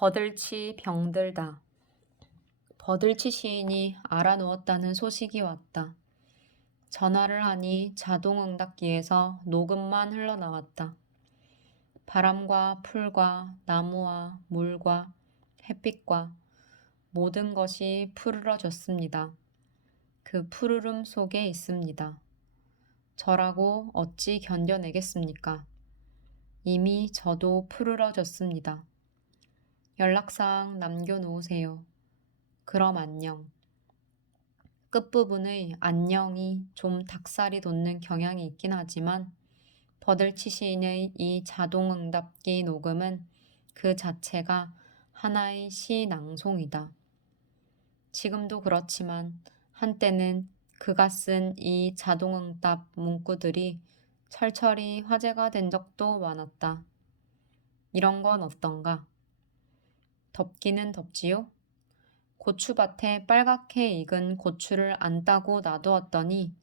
버들치 병들다. 버들치 시인이 알아누웠다는 소식이 왔다. 전화를 하니 자동응답기에서 녹음만 흘러나왔다. 바람과 풀과 나무와 물과 햇빛과 모든 것이 푸르러졌습니다. 그 푸르름 속에 있습니다. 저라고 어찌 견뎌내겠습니까? 이미 저도 푸르러졌습니다. 연락사항 남겨놓으세요. 그럼 안녕. 끝부분의 안녕이 좀 닭살이 돋는 경향이 있긴 하지만 버들치 시인의 이 자동응답기 녹음은 그 자체가 하나의 시 낭송이다. 지금도 그렇지만 한때는 그가 쓴 이 자동응답 문구들이 철철이 화제가 된 적도 많았다. 이런 건 어떤가? 덥기는 덥지요? 고추밭에 빨갛게 익은 고추를 안 따고 놔두었더니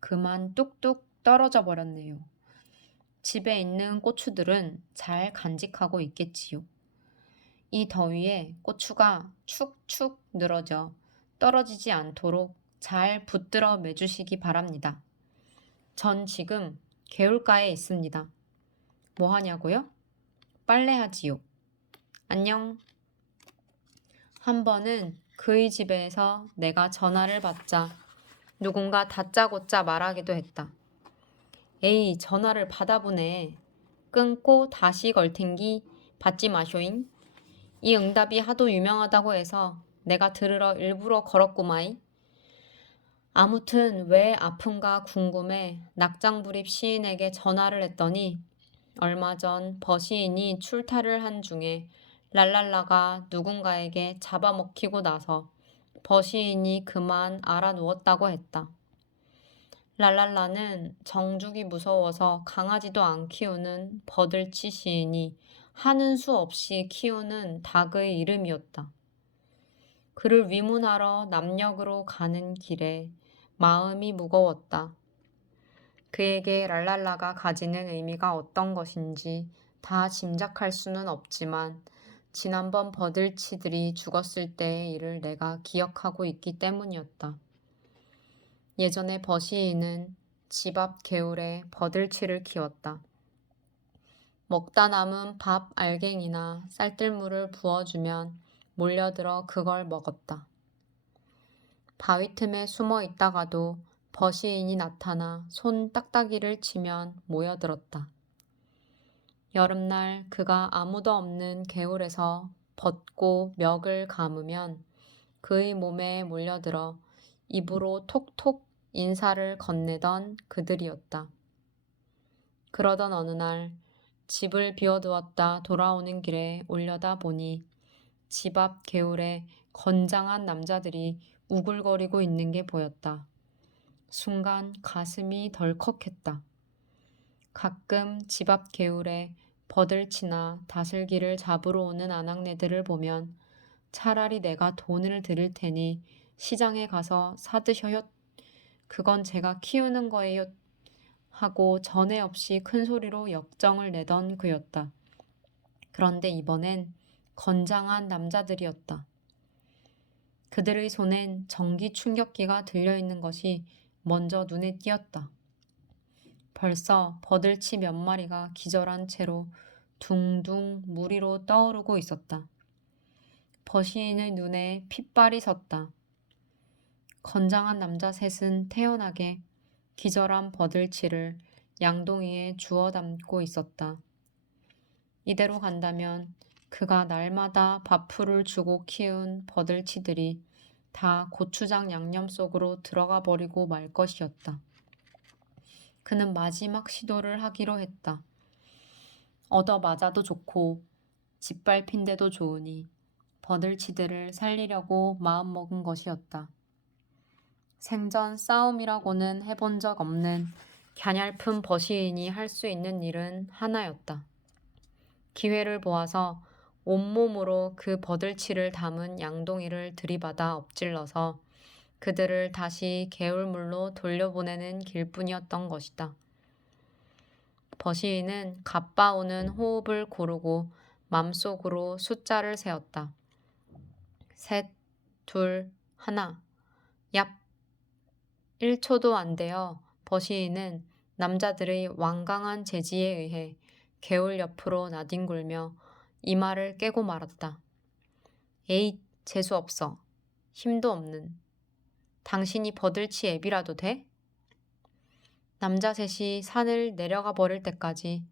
그만 뚝뚝 떨어져 버렸네요. 집에 있는 고추들은 잘 간직하고 있겠지요. 이 더위에 고추가 축축 늘어져 떨어지지 않도록 잘 붙들어 매주시기 바랍니다. 전 지금 개울가에 있습니다. 뭐 하냐고요? 빨래하지요. 안녕. 한 번은 그의 집에서 내가 전화를 받자 누군가 다짜고짜 말하기도 했다. 에이, 전화를 받아보네. 끊고 다시 걸 텐기 받지 마쇼잉. 이 응답이 하도 유명하다고 해서 내가 들으러 일부러 걸었구마이. 아무튼 왜 아픈가 궁금해 낙장불입 시인에게 전화를 했더니 얼마 전 버시인이 출타를 한 중에 랄랄라가 누군가에게 잡아먹히고 나서 버시인이 그만 알아누웠다고 했다. 랄랄라는 정죽이 무서워서 강아지도 안 키우는 버들치 시인이 하는 수 없이 키우는 닭의 이름이었다. 그를 위문하러 남녘으로 가는 길에 마음이 무거웠다. 그에게 랄랄라가 가지는 의미가 어떤 것인지 다 짐작할 수는 없지만 지난번 버들치들이 죽었을 때의 일을 내가 기억하고 있기 때문이었다. 예전에 버시인은 집 앞 개울에 버들치를 키웠다. 먹다 남은 밥 알갱이나 쌀뜨물을 부어주면 몰려들어 그걸 먹었다. 바위 틈에 숨어 있다가도 버시인이 나타나 손 딱따기를 치면 모여들었다. 여름날 그가 아무도 없는 개울에서 벗고 멱을 감으면 그의 몸에 몰려들어 입으로 톡톡 인사를 건네던 그들이었다. 그러던 어느 날 집을 비워두었다 돌아오는 길에 올려다 보니 집 앞 개울에 건장한 남자들이 우글거리고 있는 게 보였다. 순간 가슴이 덜컥했다. 가끔 집 앞 개울에 버들치나 다슬기를 잡으러 오는 아낙네들을 보면 차라리 내가 돈을 드릴 테니 시장에 가서 사드셔요. 그건 제가 키우는 거예요. 하고 전에 없이 큰 소리로 역정을 내던 그였다. 그런데 이번엔 건장한 남자들이었다. 그들의 손엔 전기 충격기가 들려있는 것이 먼저 눈에 띄었다. 벌써 버들치 몇 마리가 기절한 채로 둥둥 물 위로 떠오르고 있었다. 버시인의 눈에 핏발이 섰다. 건장한 남자 셋은 태연하게 기절한 버들치를 양동이에 주워 담고 있었다. 이대로 간다면 그가 날마다 밥풀을 주고 키운 버들치들이 다 고추장 양념 속으로 들어가 버리고 말 것이었다. 그는 마지막 시도를 하기로 했다. 얻어맞아도 좋고 짓밟힌데도 좋으니 버들치들을 살리려고 마음먹은 것이었다. 생전 싸움이라고는 해본 적 없는 갸냘픈 버시인이 할 수 있는 일은 하나였다. 기회를 보아서 온몸으로 그 버들치를 담은 양동이를 들이받아 엎질러서 그들을 다시 개울물로 돌려보내는 길뿐이었던 것이다. 버시인은 가빠오는 호흡을 고르고 맘속으로 숫자를 세었다. 셋, 둘, 하나. 얍. 1초도 안 되어 버시이는 남자들의 완강한 제지에 의해 개울 옆으로 나뒹굴며 이마를 깨고 말았다. 에잇, 재수 없어. 힘도 없는. 당신이 버들치 애비라도 돼? 남자 셋이 산을 내려가 버릴 때까지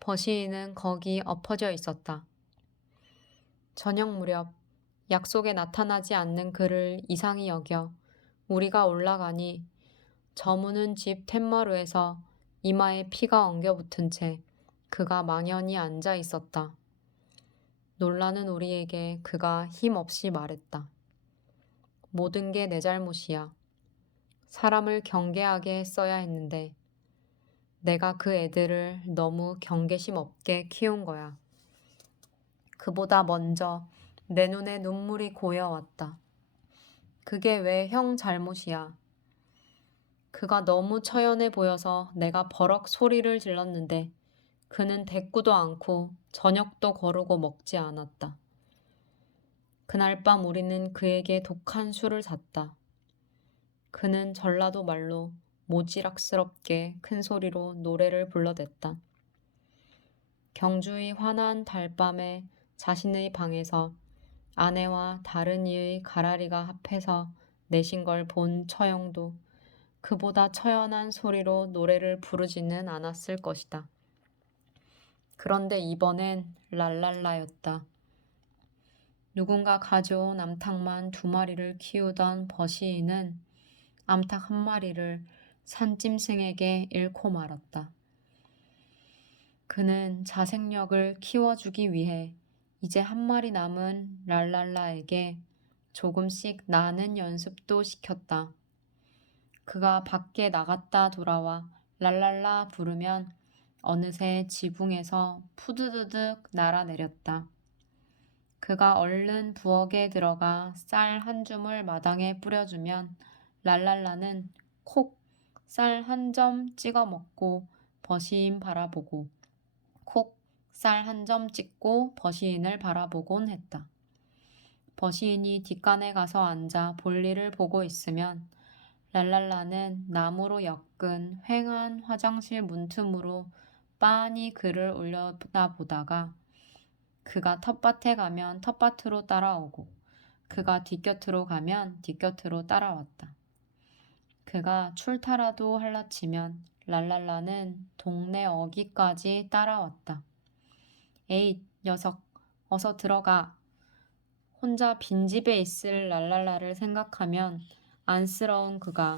버시이는 거기 엎어져 있었다. 저녁 무렵 약속에 나타나지 않는 그를 이상히 여겨 우리가 올라가니 저무는 집 텐마루에서 이마에 피가 엉겨붙은 채 그가 망연히 앉아 있었다. 놀라는 우리에게 그가 힘없이 말했다. 모든 게 내 잘못이야. 사람을 경계하게 했어야 했는데 내가 그 애들을 너무 경계심 없게 키운 거야. 그보다 먼저 내 눈에 눈물이 고여왔다. 그게 왜 형 잘못이야. 그가 너무 처연해 보여서 내가 버럭 소리를 질렀는데 그는 대꾸도 않고 저녁도 거르고 먹지 않았다. 그날 밤 우리는 그에게 독한 술을 샀다. 그는 전라도 말로 모지락스럽게 큰 소리로 노래를 불러댔다. 경주의 환한 달밤에 자신의 방에서 아내와 다른 이의 가라리가 합해서 내신 걸 본 처형도 그보다 처연한 소리로 노래를 부르지는 않았을 것이다. 그런데 이번엔 랄랄라였다. 누군가 가져온 암탉만 2마리를 키우던 버시이는 암탉 1마리를 산짐승에게 잃고 말았다. 그는 자생력을 키워주기 위해 이제 1마리 남은 랄랄라에게 조금씩 나는 연습도 시켰다. 그가 밖에 나갔다 돌아와 랄랄라 부르면 어느새 지붕에서 푸드드득 날아내렸다. 그가 얼른 부엌에 들어가 쌀 한 줌을 마당에 뿌려주면 랄랄라는 콕 쌀 한 점 찍어 먹고 버시인 바라보고 콕 쌀 한 점 찍고 버시인을 바라보곤 했다. 버시인이 뒷간에 가서 앉아 볼일을 보고 있으면 랄랄라는 나무로 엮은 휑한 화장실 문틈으로 빤히 그를 올려다보다가 그가 텃밭에 가면 텃밭으로 따라오고 그가 뒷곁으로 가면 뒷곁으로 따라왔다. 그가 출타라도 할라치면 랄랄라는 동네 어귀까지 따라왔다. 에잇, 녀석, 어서 들어가. 혼자 빈집에 있을 랄랄라를 생각하면 안쓰러운 그가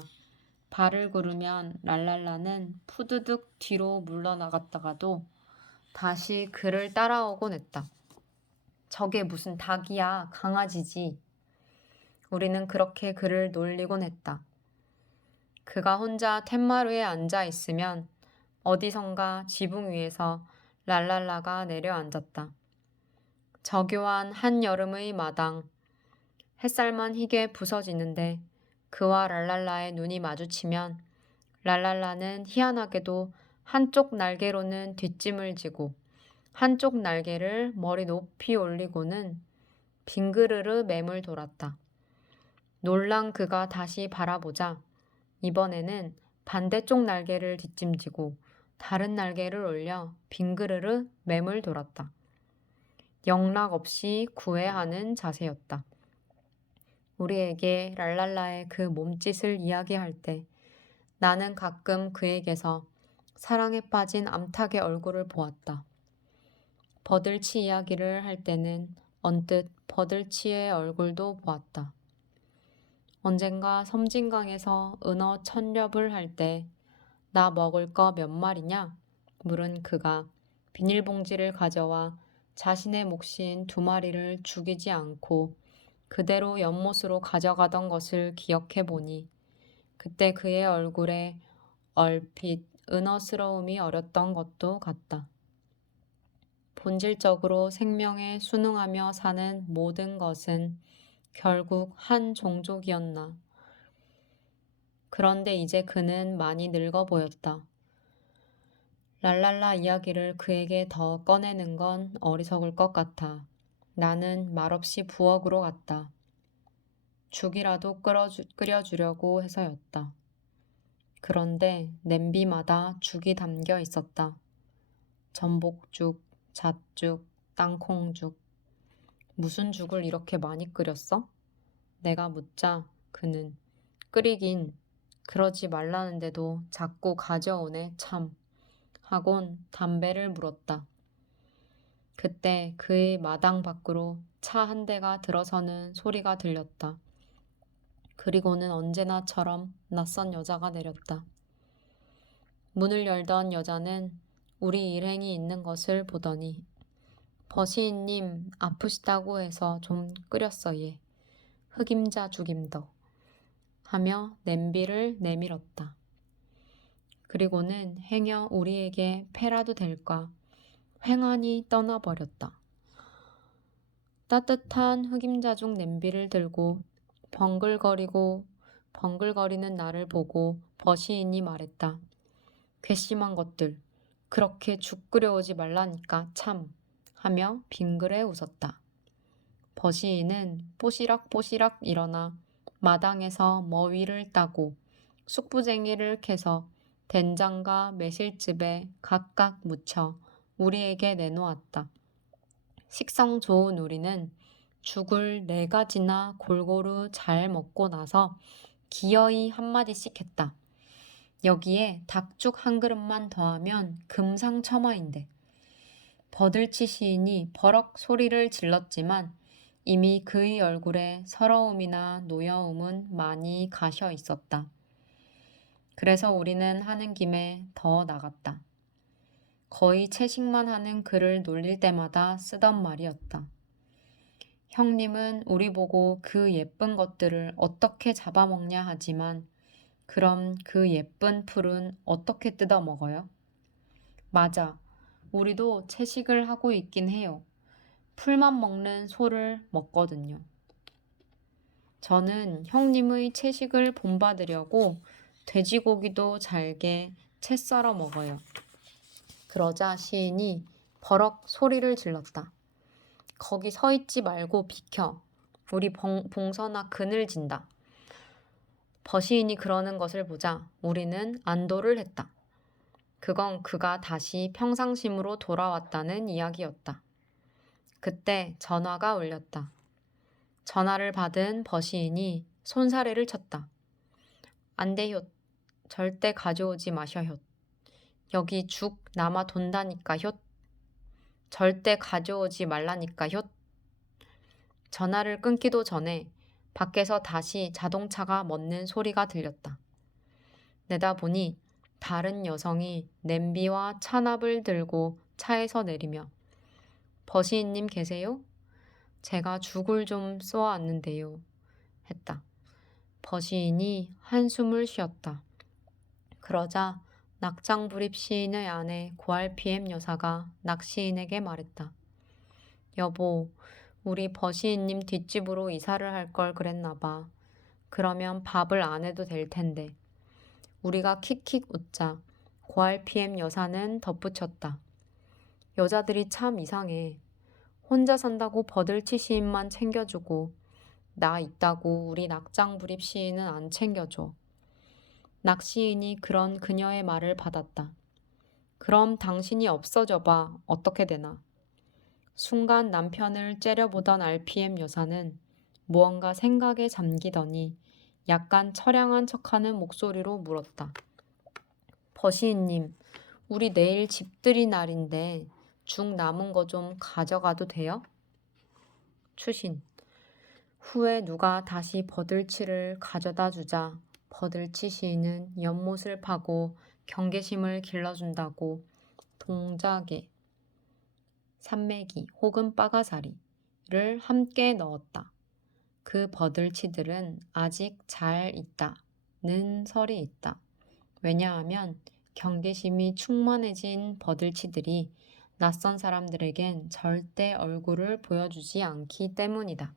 발을 구르면 랄랄라는 푸드득 뒤로 물러나갔다가도 다시 그를 따라오곤 했다. 저게 무슨 닭이야, 강아지지. 우리는 그렇게 그를 놀리곤 했다. 그가 혼자 텐마루에 앉아 있으면 어디선가 지붕 위에서 랄랄라가 내려앉았다. 정교한 한여름의 마당, 햇살만 희게 부서지는데 그와 랄랄라의 눈이 마주치면 랄랄라는 희한하게도 한쪽 날개로는 뒷짐을 지고 한쪽 날개를 머리 높이 올리고는 빙그르르 맴을 돌았다. 놀란 그가 다시 바라보자 이번에는 반대쪽 날개를 뒷짐지고 다른 날개를 올려 빙그르르 맴을 돌았다. 영락없이 구애하는 자세였다. 우리에게 랄랄라의 그 몸짓을 이야기할 때 나는 가끔 그에게서 사랑에 빠진 암탉의 얼굴을 보았다. 버들치 이야기를 할 때는 언뜻 버들치의 얼굴도 보았다. 언젠가 섬진강에서 은어 천렵을 할 때 나 먹을 거 몇 마리냐? 물은 그가 비닐봉지를 가져와 자신의 몫인 2마리를 죽이지 않고 그대로 연못으로 가져가던 것을 기억해 보니 그때 그의 얼굴에 얼핏 은어스러움이 어렸던 것도 같다. 본질적으로 생명에 순응하며 사는 모든 것은 결국 한 종족이었나. 그런데 이제 그는 많이 늙어 보였다. 랄랄라 이야기를 그에게 더 꺼내는 건 어리석을 것 같아. 나는 말없이 부엌으로 갔다. 죽이라도 끓여주려고 해서였다. 그런데 냄비마다 죽이 담겨 있었다. 전복죽, 잣죽, 땅콩죽. 무슨 죽을 이렇게 많이 끓였어? 내가 묻자 그는 끓이긴 그러지 말라는데도 자꾸 가져오네 참 하곤 담배를 물었다. 그때 그의 마당 밖으로 차 한 대가 들어서는 소리가 들렸다. 그리고는 언제나처럼 낯선 여자가 내렸다. 문을 열던 여자는 우리 일행이 있는 것을 보더니 버시인님 아프시다고 해서 좀 끓였어 예. 흑임자 죽임더 하며 냄비를 내밀었다. 그리고는 행여 우리에게 패라도 될까 횡하니 떠나버렸다. 따뜻한 흑임자죽 냄비를 들고 벙글거리는 나를 보고 버시인이 말했다. 괘씸한 것들, 그렇게 죽 끓여오지 말라니까 참 하며 빙그레 웃었다. 버시인은 뽀시락뽀시락 일어나 마당에서 머위를 따고 쑥부쟁이를 캐서 된장과 매실즙에 각각 묻혀 우리에게 내놓았다. 식성 좋은 우리는 죽을 4가지나 골고루 잘 먹고 나서 기어이 한마디씩 했다. 여기에 닭죽 한 그릇만 더하면 금상첨화인데. 버들치 시인이 버럭 소리를 질렀지만 이미 그의 얼굴에 서러움이나 노여움은 많이 가셔 있었다. 그래서 우리는 하는 김에 더 나갔다. 거의 채식만 하는 그를 놀릴 때마다 쓰던 말이었다. 형님은 우리 보고 그 예쁜 것들을 어떻게 잡아먹냐 하지만 그럼 그 예쁜 풀은 어떻게 뜯어 먹어요? 맞아. 우리도 채식을 하고 있긴 해요. 풀만 먹는 소를 먹거든요. 저는 형님의 채식을 본받으려고 돼지고기도 잘게 채 썰어 먹어요. 그러자 시인이 버럭 소리를 질렀다. 거기 서 있지 말고 비켜. 우리 봉선아 그늘진다. 버시인이 그러는 것을 보자 우리는 안도를 했다. 그건 그가 다시 평상심으로 돌아왔다는 이야기였다. 그때 전화가 울렸다. 전화를 받은 버시인이 손사래를 쳤다. 안 돼요. 절대 가져오지 마셔요. 여기 죽 남아 돈다니까요. 절대 가져오지 말라니까요. 전화를 끊기도 전에 밖에서 다시 자동차가 멎는 소리가 들렸다. 내다보니 다른 여성이 냄비와 찬압을 들고 차에서 내리며 버시인님 계세요? 제가 죽을 좀 쏘아왔는데요. 했다. 버시인이 한숨을 쉬었다. 그러자 낙장불입 시인의 아내 고알피엠 여사가 낙시인에게 말했다. 여보, 우리 버시인님 뒷집으로 이사를 할 걸 그랬나 봐. 그러면 밥을 안 해도 될 텐데. 우리가 킥킥 웃자 고알피엠 여사는 덧붙였다. 여자들이 참 이상해. 혼자 산다고 버들치 시인만 챙겨주고 나 있다고 우리 낙장불입 시인은 안 챙겨줘. 낙 시인이 그런 그녀의 말을 받았다. 그럼 당신이 없어져 봐. 어떻게 되나. 순간 남편을 째려보던 RPM 여사는 무언가 생각에 잠기더니 약간 처량한 척하는 목소리로 물었다. 버시인님, 우리 내일 집들이 날인데 죽 남은 거 좀 가져가도 돼요? 추신. 후에 누가 다시 버들치를 가져다 주자 버들치 시인은 연못을 파고 경계심을 길러준다고 동작에 산매기 혹은 빠가사리를 함께 넣었다. 그 버들치들은 아직 잘 있다는 설이 있다. 왜냐하면 경계심이 충만해진 버들치들이 낯선 사람들에겐 절대 얼굴을 보여주지 않기 때문이다.